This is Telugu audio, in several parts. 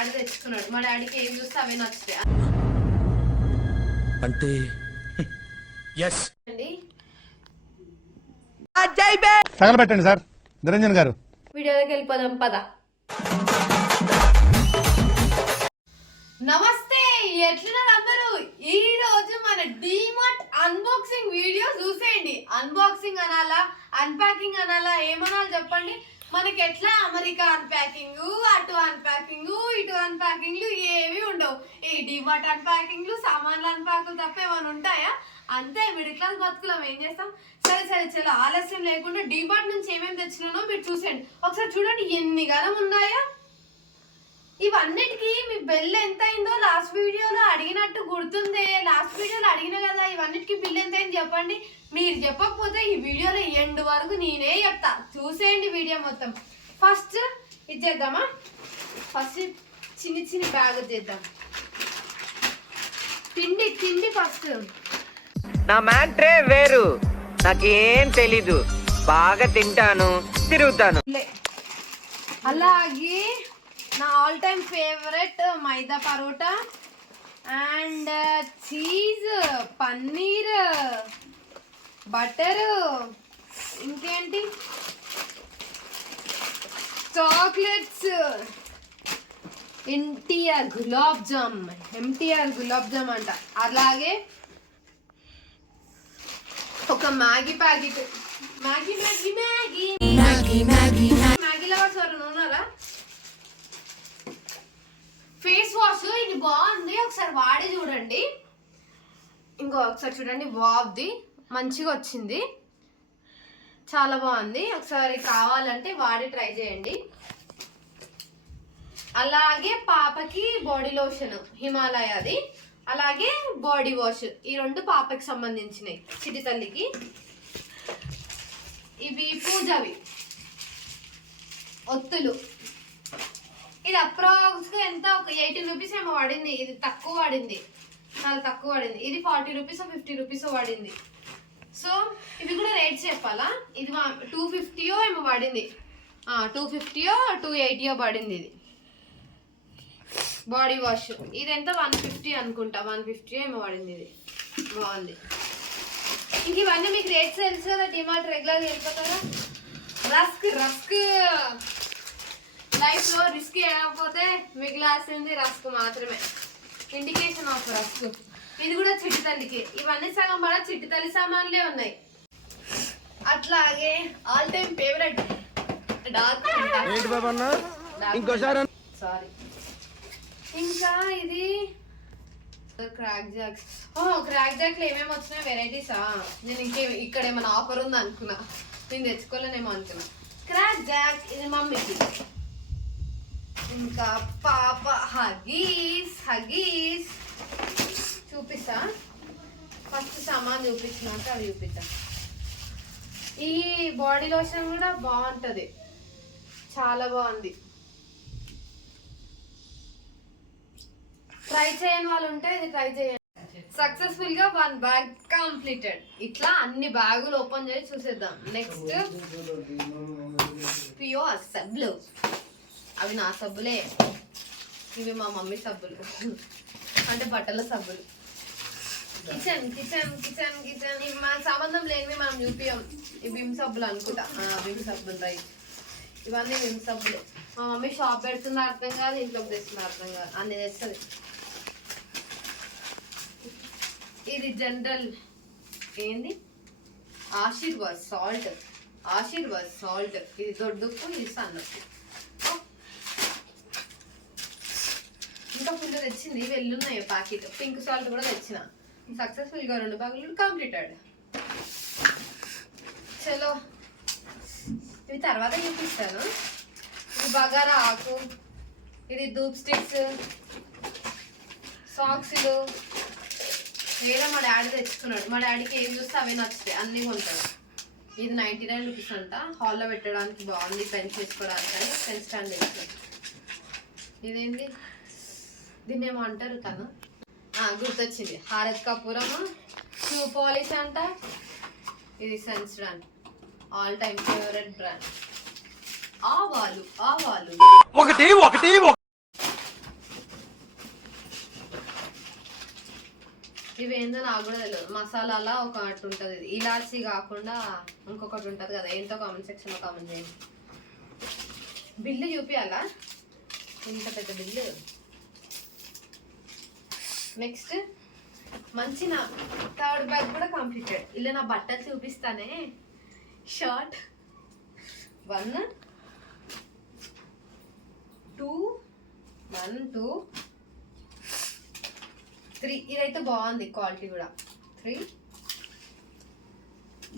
డాడీ తెచ్చుకున్నాడు. మా డాడీకి ఏవి చూస్తే అవే నచ్చుతాయి అంటే అండి. తగలబెట్టండి సార్ నిరంజన్ గారు. వీడియోలోకి వెళ్ళిపోదాం పద. నమస్తే, ఎట్లున్నారు అందరూ? ఈ రోజు మన డీమార్ట్ అన్బాక్సింగ్ వీడియో చూసేయండి. అన్బాక్సింగ్ అనాలా, అన్పాకింగ్ అనాలా, ఏమనాలి చెప్పండి? మనకి ఎట్లా అమెరికా అన్పాకింగ్, అటు అన్పాకింగ్, ఇటు అన్పాకింగ్లు ఏవి ఉండవు. ఈ డీమార్ట్ అన్పాకింగ్లు, సామాన్లు అన్పాకులు తప్ప ఏమైనా ఉంటాయా? అంతే, మిడిల్ క్లాస్ బతుకులం, ఏం చేస్తాం? సరే సరే చలో ఆలస్యం లేకుండా డీమార్ట్ నుంచి ఏమేమి తెచ్చినానో మీరు చూసేయండి. ఒకసారి చూడండి ఎన్ని గరం ఉన్నాయా. ఇవన్నిటికీ మీ బిల్ ఎంత అయిందో లాస్ట్ వీడియోలో అడిగినట్టు గుర్తుందే. లాస్ట్ వీడియోలో అడిగిన కదా ఇవన్నిటికీ బిల్ ఎంత అయింది చెప్పండి. మీరు చెప్పకపోతే ఈ వీడియోలో ఎండ్ వరకు నేనే చెప్తా. చూసేయండి వీడియో మొత్తం. ఫస్ట్ ఇది చేద్దామా? ఫస్ట్ చిన్ని చిన్ని బ్యాగ్ చేద్దాం. తిండి తిండి ఫస్ట్. నా మ్యాట్రే వేరు, నాకేం తెలీదు, బాగా తింటాను తిరుగుతాను. అలాగే నా all time favourite maida parotta and cheese, paneer, butter, ఇంకేంటి చాక్లెట్స్, ఎన్టీఆర్ గులాబ్ జామ్, ఎంటీఆర్ గులాబ్ జామ్ అంట. అలాగే ఒక Maggi packet. Maggi Maggi Maggi Maggi Maggi Maggi lovers ఎవరైనా ఉన్నారా? ఫేస్ వాష్ ఇది బాగుంది, ఒకసారి వాడి చూడండి. ఇంకో ఒకసారి చూడండి, వావ్ది మంచిగా వచ్చింది, చాలా బాగుంది. ఒకసారి కావాలంటే వాడి ట్రై చేయండి. అలాగే పాపకి బాడీ లోషన్ హిమాలయది, అలాగే బాడీ వాష్. ఈ రెండు పాపకి సంబంధించినవి, చిటి తల్లికి. ఇవి పూజవి ఒత్తులు. ఇది అప్రాక్స్గా ఎంత, ఒక 18 రూపీస్ ఏమో పడింది. ఇది తక్కువ పడింది, చాలా తక్కువ పడింది. ఇది 40 రూపీస్ 50 రూపీస్ పడింది. సో ఇవి కూడా రేట్స్ చెప్పాలా? ఇది 250 ఏమో పడింది, 250 280 పడింది. ఇది బాడీ వాష్ ఇది ఎంత 150 అనుకుంటా, 150 ఏమో పడింది. ఇది బాగుంది. ఇంక ఇవన్నీ మీకు రేట్స్ తెలుసు కదా, డిమార్ట్ రెగ్యులర్గా వెళ్ళిపోతారా. రస్క్ రస్క్ లైఫ్ లో రిస్క్ చేయకపోతే మిగిలాల్సింది రస్క్ మాత్రమే. Indication of rusk. ఇది కూడా చిట్టి తల్లికి. ఇవన్నీ సగం పడ చిట్టి తల్లి సామాన్లే ఉన్నాయి. అట్లాగే ఆల్ టైమ్ ఫేవరెట్ సారీ, ఇంకా ఇది క్రాక్ జాక్స్. క్రాక్ జాక్ లో ఏమేమి వచ్చినాయి వెరైటీసా? నేను ఇక్కడ ఏమైనా ఆఫర్ ఉంది అనుకున్నా, నేను తెచ్చుకోలేనేమో అనుకున్నా. క్రాక్ జాక్ ఇది మమ్మీకి. ఇంకా పాప హగీస్. హగీస్ చూపిస్తా, ఫస్ట్ సామాన్ చూపించినాక అవి చూపిస్తా. ఈ బాడీ లోషన్ కూడా బాగుంటుంది, చాలా బాగుంది. ట్రై చేయని వాళ్ళు ఉంటే ఇది ట్రై చేయండి. సక్సెస్ఫుల్ గా 1 బ్యాగ్ కంప్లీటెడ్. ఇట్లా అన్ని బ్యాగులు ఓపెన్ చేసి చూసేద్దాం. నెక్స్ట్ పియో సబ్బులు. అవి నా సబ్బులే, ఇవి మా మమ్మీ సబ్బులు, అంటే బట్టల సబ్బులు. కిచెన్ కిచెన్ కిచెన్ కిచెన్ ఇవి మన సంబంధం లేనివి మనం చూపియం. ఇవి విమ్ సబ్బులు అనుకుంటా, విమ్ సబ్బులు రైట్. ఇవన్నీ విమ్ సబ్బులు. మా మమ్మీ షాప్ పెడుతుందో అర్థం కాదు, ఇంట్లోకి తెస్తుందో అర్థం కాదు, అన్ని తెస్తుంది. ఇది జనరల్ ఏంది ఆశీర్వాద్ సాల్ట్, ఆశీర్వాద్ సాల్ట్. ఇది దొడ్డుప్పు, ఇది సన్నప్పు. ఇంకా ఫుల్ తెచ్చింది, వెళ్ళున్నాయి ప్యాకెట్. పింక్ సాల్ట్ కూడా తెచ్చిన. సక్సెస్ఫుల్ గా 2 బ్యాగులు కంప్లీటెడ్. చలో ఇవి తర్వాత చూపిస్తాను. ఇది బగారా ఆకు, ఇది ధూప్ స్టిక్స్, సాక్స్లు. లేదా మా డాడీ తెచ్చుకున్నాడు. మా డాడీకి ఏవి చూస్తే అవే నచ్చుతాయి, అన్నీ కొంటాడు. ఇది 99 రూపీస్ అంట. హాల్లో పెట్టడానికి బాగుంది, పెన్ చేసుకోవడానికి. పెన్ స్టాండ్ వేసుకోండి. ఇదేంటి, దీన్ని ఏమో అంటారు తను, గుర్తొచ్చింది. హారత్ కపూరము, షూ పాలిష్ అంట. ఇది సెన్స్డాన్, ఆల్ టైమ్ ఫేవరెట్ బ్రాండ్. ఆవాలు ఆవాలు. ఇవి ఏందో నాకు కూడా తెలియదు. మసాలాలా ఒకటి ఉంటుంది, ఇలాచి కాకుండా ఇంకొకటి ఉంటుంది కదా, ఏంటో కామెంట్ సెక్షన్లో కామెంట్ చేయండి. బిల్లు చూపించాలా, ఇంత పెద్ద బిల్లు. నెక్స్ట్ మంచి నా థర్డ్ బ్యాగ్ కూడా కంప్లీటెడ్. ఇలా నా బట్టలు చూపిస్తానే. షర్ట్ 1 2 3. ఇదైతే బాగుంది క్వాలిటీ కూడా. 3.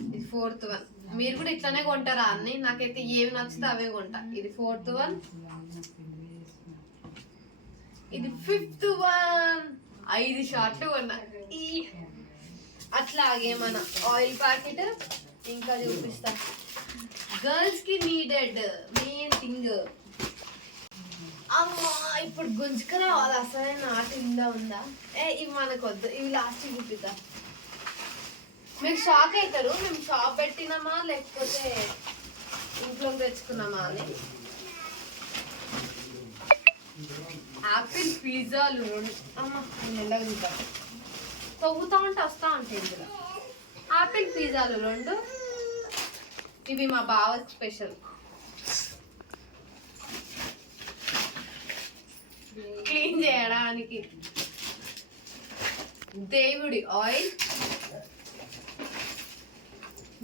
ఇది 4th వన్. మీరు కూడా ఇట్లానే కొంటారా అన్ని? నాకైతే ఏవి నచ్చితే అవే కొంటా. ఇది 4th వన్. ఇది 5th వన్. 5 షార్ట్లు కొన్నా. అట్లాగే మన ఆయిల్ ప్యాకెట్ ఇంకా చూపిస్తా. గర్ల్స్ కి నీడెడ్ మెయిన్ థింగ్. అమ్మా ఇప్పుడు గుంజుకు రావాలి అసలే. నాటి ఉందా? ఇవి మనకు వద్దు, ఇవి లాస్ట్ చూపిద్దా. మీకు షాక్ అవుతారు, మేము షాప్ పెట్టినామా లేకపోతే ఇంట్లోకి తెచ్చుకున్నామా అని. యాపిల్ పిజ్జాలు 2. అమ్మా నేను ఎలాగ చూద్దా, తవ్వుతా ఉంటే వస్తా ఉంటాయి ఇందులో. యాపిల్ పిజ్జాలు 2. ఇవి మా బావ స్పెషల్. క్లీన్ చేయడానికి. దేవుడి ఆయిల్.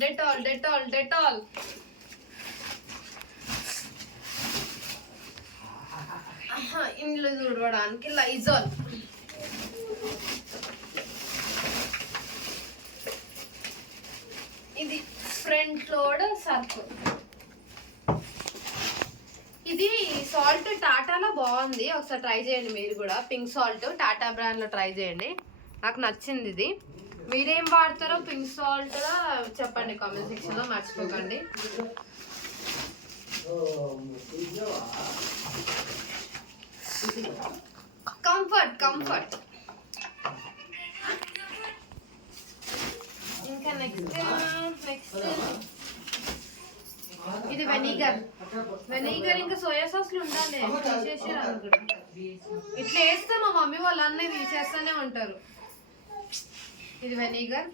డెటాల్. ఇంట్లో చూడడానికి లైజాల్. ఇది ఫ్రంట్ లోడ్ సర్ఫ్. ఇది సాల్ట్ టాటాలో బాగుంది, ఒకసారి ట్రై చేయండి మీరు కూడా. పింక్ సాల్ట్ టాటా బ్రాండ్లో ట్రై చేయండి, నాకు నచ్చింది ఇది. మీరేం వాడతారో పింక్ సాల్ట్ చెప్పండి కామెంట్ సెక్షన్లో, మర్చిపోకండి. కంఫర్ట్. ఇంకా నెక్స్ట్ ఇది వెనిగర్. ఇంకా సోయా సాస్లు ఉండాలి, తీసేసారు అనుకుంటా. ఇట్లా వేస్తే మా మమ్మీ వాళ్ళు అన్నీ తీసేస్తూనే ఉంటారు. ఇది వెనిగర్.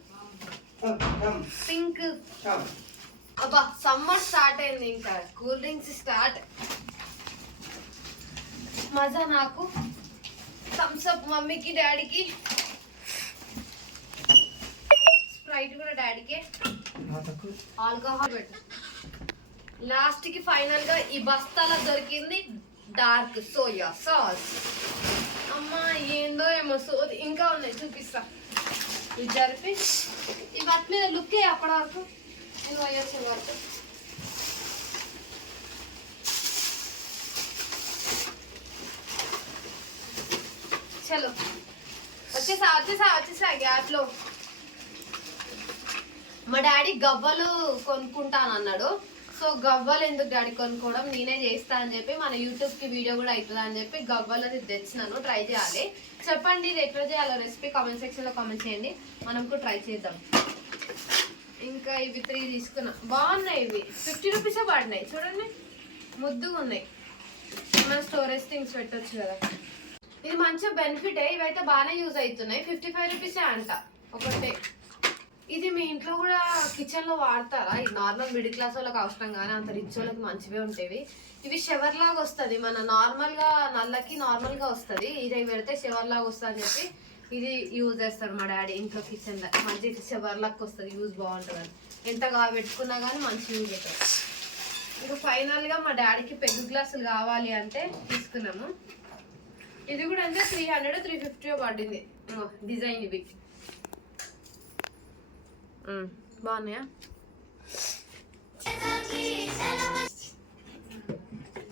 పింక్. అబ్బా సమ్మర్ స్టార్ట్ అయింది, ఇంకా కూల్ డ్రింక్స్ స్టార్ట్. మజా నాకు. థమ్స్ అప్ మమ్మీకి, డాడీకి. స్ప్రైట్ కూడా డాడీకే. ఆల్కహాల్ పెట్టు. లాస్ట్ కి ఫైనల్ గా ఈ బస్తాలో దొరికింది డార్క్ సోయా సాస్. అమ్మా ఏందో ఏమో సోది ఇంకా ఉన్నాయి, చూపిస్తా. ఇది జరిపి ఈ బట్ మీద లుక్ అప్పటి వరకు నేను వచ్చే వరకు. చలో వచ్చేసా గ్యాప్ లో. మా డాడీ గవ్వలు కొనుక్కుంటానన్నాడు. సో గవ్వలు ఎందుకు డాడీ కొనుక్కోవడం, నేనే చేస్తా అని చెప్పి, మన యూట్యూబ్కి వీడియో కూడా అవుతుంది అని చెప్పి గవ్వలు తెచ్చినాను. ట్రై చేయాలి. చెప్పండి ఇది ఎట్లా చేయాలో రెసిపీ కామెంట్ సెక్షన్లో కామెంట్ చేయండి, మనం కూడా ట్రై చేద్దాం. ఇంకా ఇవి 3 తీసుకున్నా, బాగున్నాయి. ఇవి 50 రూపీసే పడినాయి, చూడండి ముద్దుగా ఉన్నాయి. మన స్టోరేజ్ థింగ్స్ పెట్టచ్చు కదా. ఇది మంచిగా బెనిఫిటే. ఇవైతే బాగానే యూజ్ అవుతున్నాయి. 55 రూపీసే అంట ఒకటే. ఇది మీ ఇంట్లో కూడా కిచెన్ లో వాడతారా? ఇది నార్మల్ మిడిల్ క్లాస్ వాళ్ళకి అవసరం కానీ అంత రిచ్ వాళ్ళకి మంచివే ఉంటాయి. ఇవి షవర్ లాగా వస్తుంది, మన నార్మల్ గా నల్లకి నార్మల్ గా వస్తుంది. ఇది పెడితే షవర్ లాగా వస్తుంది అని చెప్పి ఇది యూజ్ చేస్తాడు మా డాడీ ఇంట్లో కిచెన్ లో. మంచి షవర్ లాగా వస్తుంది, యూజ్ బాగుంటుంది అని. ఎంతగా పెట్టుకున్నా కానీ మంచి యూజ్ అవుతుంది. ఇంకా ఫైనల్ గా మా డాడీకి పెద్ద గ్లాసులు కావాలి అంటే తీసుకున్నాము. ఇది కూడా అంటే 300-350 పడింది. డిజైన్ ఇవి బాగున్నాయా?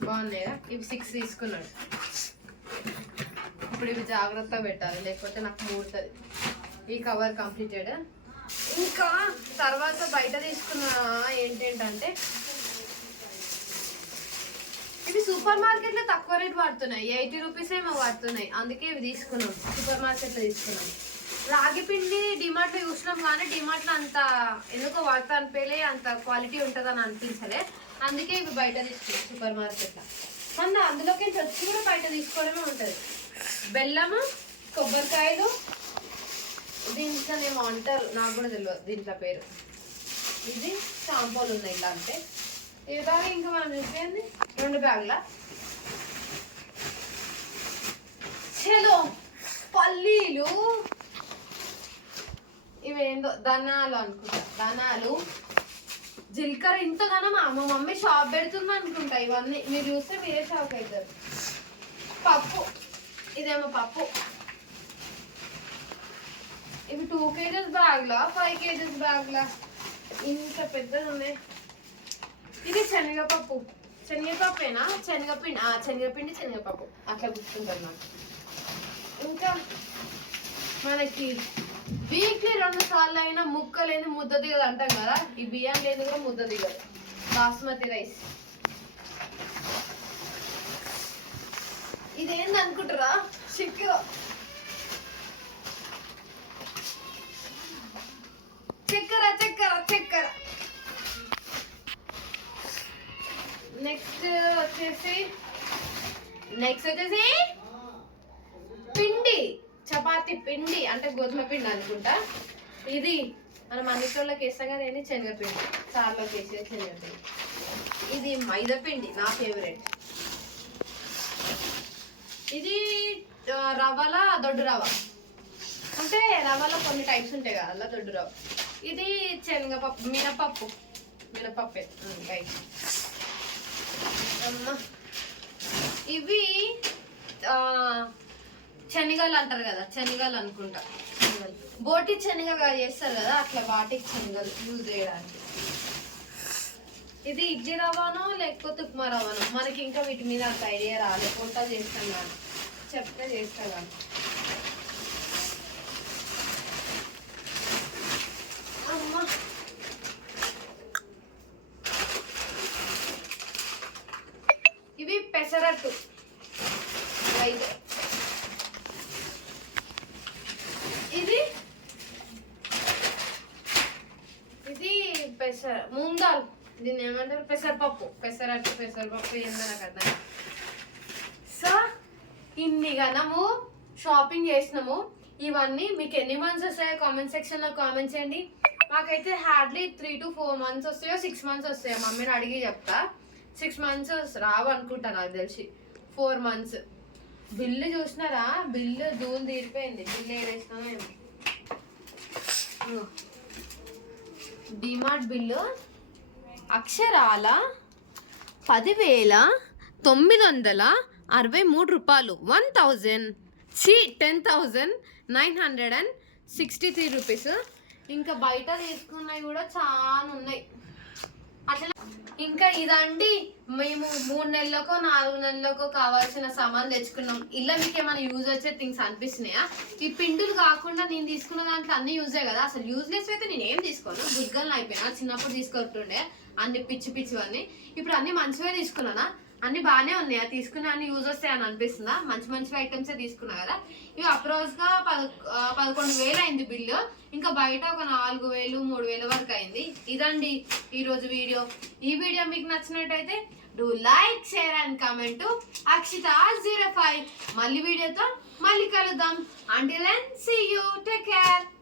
బాగున్నాయా? ఇవి 6 తీసుకున్నాడు. ఇప్పుడు ఇవి జాగ్రత్తగా పెట్టాలి, లేకపోతే నాకు మూడుతుంది. ఈ కవర్ కంప్లీటెడ్. ఇంకా తర్వాత బయట తీసుకున్న ఏంటంటే ఇవి సూపర్ మార్కెట్లో తక్కువ రేట్ పడుతున్నాయి, 80 రూపీస్ ఏమో పడుతున్నాయి. అందుకే ఇవి తీసుకున్నాం, సూపర్ మార్కెట్లో తీసుకున్నాం. రాగి పిండి డిమార్ట్లో చూసినాం కానీ డిమార్ట్లో అంత ఎందుకో వాడతా అనిపించలే, అంత క్వాలిటీ ఉంటుందని అనిపించలే. అందుకే ఇవి బయట తీసుకున్నాం సూపర్ మార్కెట్లో. మన అందులోకి వచ్చి కూడా బయట తీసుకోవడమే ఉంటుంది. బెల్లము, కొబ్బరికాయలు, దీంట్లో ఏమో అంటారు, నాకు కూడా తెలియదు దీంట్లో పేరు. ఇది షాంపూలు ఉన్నాయి ఇలా అంటే. ఈ బ్యాగ్ ఇంకా మనం చూసేది 2 బ్యాగుల. చలో పల్లీలు, ఇవేందో ధనాలు అనుకుంటా, ధనాలు, జీలకర్ర. ఇంతగానో మా మమ్మీ షాప్ పెడుతుంది అనుకుంటా. ఇవన్నీ మీరు చూస్తే మీరే షాక్ అవుతారు. పప్పు, ఇదేమో పప్పు. ఇవి 2 kgs బ్యాగ్లా 5 kgs బ్యాగ్లా ఇంత పెద్దది ఉన్నాయి. ఇది శనగపప్పు, శనగపప్పేనా, శనగపిండి, శనగపిండి శనగపప్పు అట్లా గుర్తుంటుంది నాకు. ఇంకా మనకి వీక్లీ 2 సార్లు అయినా ముక్క లేని ముద్ద దిగదు అంటాం కదా, ఈ బియ్యం లేని కూడా ముద్ద దిగదు. బాస్మతి రైస్. ఇదేంది అనుకుంటారా, చక్కెర. చక్కెర చక్కెర చక్కెర. నెక్స్ట్ వచ్చేసి పిండి, చపాతి పిండి అంటే గోధుమ పిండి అనుకుంటా. ఇది మనం అన్నిట్లోకి వేస్తాం కదా, ఏంటి శనగపిండి, చారులోకి వేసే శనగపిండి. ఇది మైదా పిండి, నా ఫేవరెట్. ఇది రవ్వల దొడ్డు రవ్వ, అంటే రవ్వలో కొన్ని టైప్స్ ఉంటాయి కదా, అలా దొడ్డు రవ్వ. ఇది శనగపప్పు, మినపప్పే రైట్. ఇవి శనగలు అంటారు కదా, శనగలు అనుకుంటా, బోటి శనగగా చేస్తారు కదా, అట్లా వాటికి శనగలు యూజ్ చేయడానికి. ఇది ఇడ్లీ రవ్వనో లేకపోతే ఉప్మా రవ్వనో, మనకి ఇంకా వీటి మీద అంత ఐడియా రాలేదు. వంట చేస్తాం కానీ, చెప్తే చేస్తా కానీ. అమ్మా ఇవి పెసరట్టు రైట్. ఇది మూంగాల్, దీన్ని ఏమంటారు, పెసరపప్పు, పెసరపప్పు ఏందో నాకు అర్థం. సో ఇన్ని గనము షాపింగ్ చేసినాము. ఇవన్నీ మీకు ఎన్ని మంత్స్ వస్తాయో కామెంట్ సెక్షన్ లో కామెంట్ చేయండి. మాకైతే హార్డ్లీ 3 to 4 months వస్తాయో 6 months వస్తాయో, మమ్మీని అడిగి చెప్తా. 6 months రావు అనుకుంటా నాకు తెలిసి, 4 months. బిల్లు చూసినారా, బిల్లు జూన్ తీరిపోయింది. బిల్లు ఏడేసినామో ఏమో. డిమార్ట్ బిల్లు అక్షరాల 10,963 రూపాయలు. 10,963 రూపీస్. ఇంకా బయట తీసుకున్నవి కూడా చాలా ఉన్నాయి అట్లా. ఇంకా ఇదండి, మేము 3 నెలలకో 4 నెలలకో కావాల్సిన సామాన్ తెచ్చుకున్నాం. ఇలా మీకు ఏమైనా యూజ్ వచ్చే థింగ్స్ అనిపిస్తున్నాయా? ఈ పిండులు కాకుండా నేను తీసుకున్న దాంట్లో అన్ని యూజే కదా. అసలు యూజ్లెస్ అయితే నేను ఏం తీసుకోను, గుడ్గల్ని అయిపోయినా. చిన్నప్పుడు తీసుకుంటుండే అన్ని పిచ్చివన్నీ. ఇప్పుడు అన్ని మంచివే తీసుకున్నానా, అన్ని బాగానే ఉన్నాయా, తీసుకునే అన్ని యూజ్ వస్తాయని అనిపిస్తుందా? మంచి ఐటమ్సే తీసుకున్నా కదా. ఇవి అప్రోచ్గా 11,000 అయింది బిల్లు. ఇంకా బయట ఒక 4,000 3,000 వరకు అయింది. ఇదండి ఈరోజు వీడియో. ఈ వీడియో మీకు నచ్చినట్టయితే do like, share and comment. Akshita05. మళ్ళీ వీడియోతో మళ్ళీ కలుద్దాం. Until then, see you. Take care.